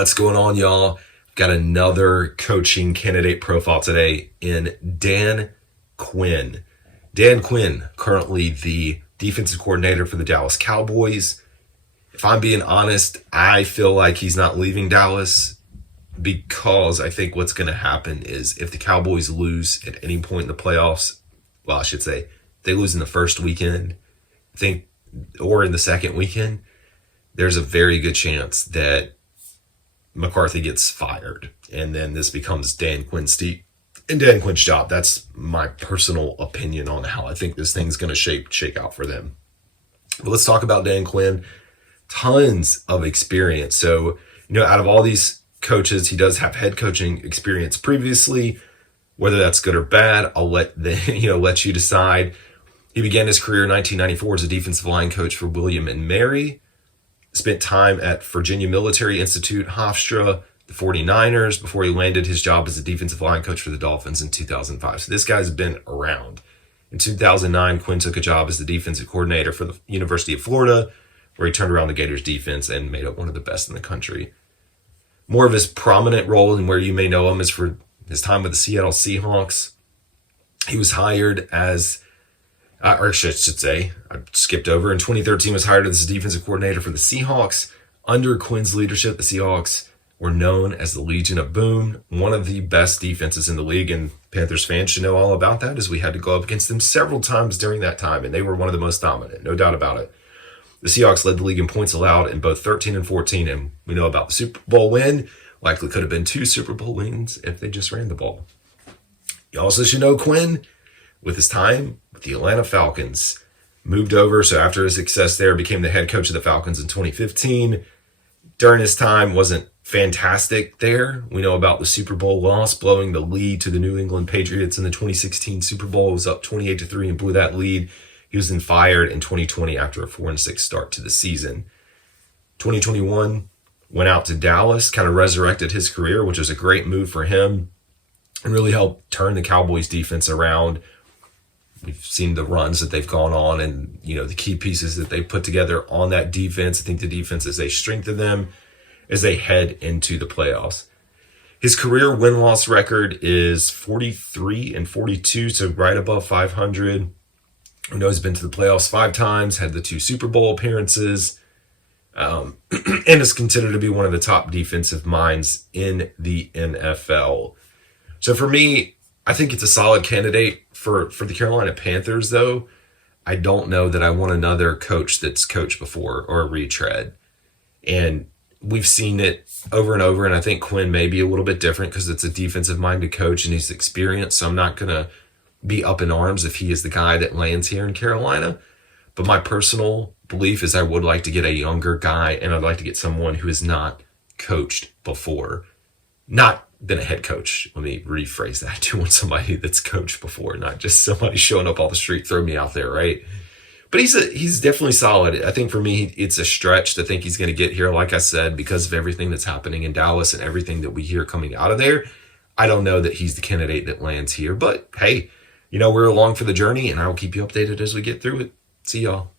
What's going on, y'all? Got another coaching candidate profile today in Dan Quinn. Dan Quinn, currently the defensive coordinator for the Dallas Cowboys. If I'm being honest, I feel like he's not leaving Dallas because I think what's going to happen is if the Cowboys lose at any point in the playoffs, well, I should say they lose in the first weekend, or in the second weekend, there's a very good chance that McCarthy gets fired, and then this becomes Dan Quinn's job. That's my personal opinion on how I think this thing's going to shake out for them. But let's talk about Dan Quinn. Tons of experience. So, out of all these coaches, he does have head coaching experience previously. Whether that's good or bad, I'll let you decide. He began his career in 1994 as a defensive line coach for William and Mary. Spent time at Virginia Military Institute, Hofstra, the 49ers, before he landed his job as a defensive line coach for the Dolphins in 2005. So this guy's been around. In 2009, Quinn took a job as the defensive coordinator for the University of Florida, where he turned around the Gators defense and made it one of the best in the country. More of his prominent role and where you may know him is for his time with the Seattle Seahawks. He was hired as I skipped over. In 2013, was hired as the defensive coordinator for the Seahawks. Under Quinn's leadership, the Seahawks were known as the Legion of Boom, one of the best defenses in the league, and Panthers fans should know all about that, as we had to go up against them several times during that time, and they were one of the most dominant, no doubt about it. The Seahawks led the league in points allowed in both 13 and 14, and we know about the Super Bowl win. Likely could have been 2 Super Bowl wins if they just ran the ball. You also should know Quinn, with his time with the Atlanta Falcons, moved over. So after his success there, became the head coach of the Falcons in 2015. During his time, wasn't fantastic there. We know about the Super Bowl loss, blowing the lead to the New England Patriots in the 2016 Super Bowl. It was up 28-3 and blew that lead. He was then fired in 2020 after a 4-6 start to the season. 2021, went out to Dallas, kind of resurrected his career, which was a great move for him, and really helped turn the Cowboys defense around. We've seen the runs that they've gone on and, the key pieces that they put together on that defense. I think the defense is a strength of them as they head into the playoffs. His career win-loss record is 43-42, so right above 500. He's been to the playoffs 5 times, had the 2 Super Bowl appearances, and is considered to be one of the top defensive minds in the NFL. So for me, I think it's a solid candidate for the Carolina Panthers, though. I don't know that I want another coach that's coached before or a retread. And we've seen it over and over, and I think Quinn may be a little bit different because it's a defensive-minded coach and he's experienced, so I'm not going to be up in arms if he is the guy that lands here in Carolina. But my personal belief is I would like to get a younger guy, and I'd like to get someone who has not coached before. Not been a head coach. Let me rephrase that. I do want somebody that's coached before, not just somebody showing up off the street, throw me out there, right? But he's definitely solid. I think for me, it's a stretch to think he's going to get here, like I said, because of everything that's happening in Dallas and everything that we hear coming out of there. I don't know that he's the candidate that lands here, but hey, we're along for the journey, and I'll keep you updated as we get through it. See y'all.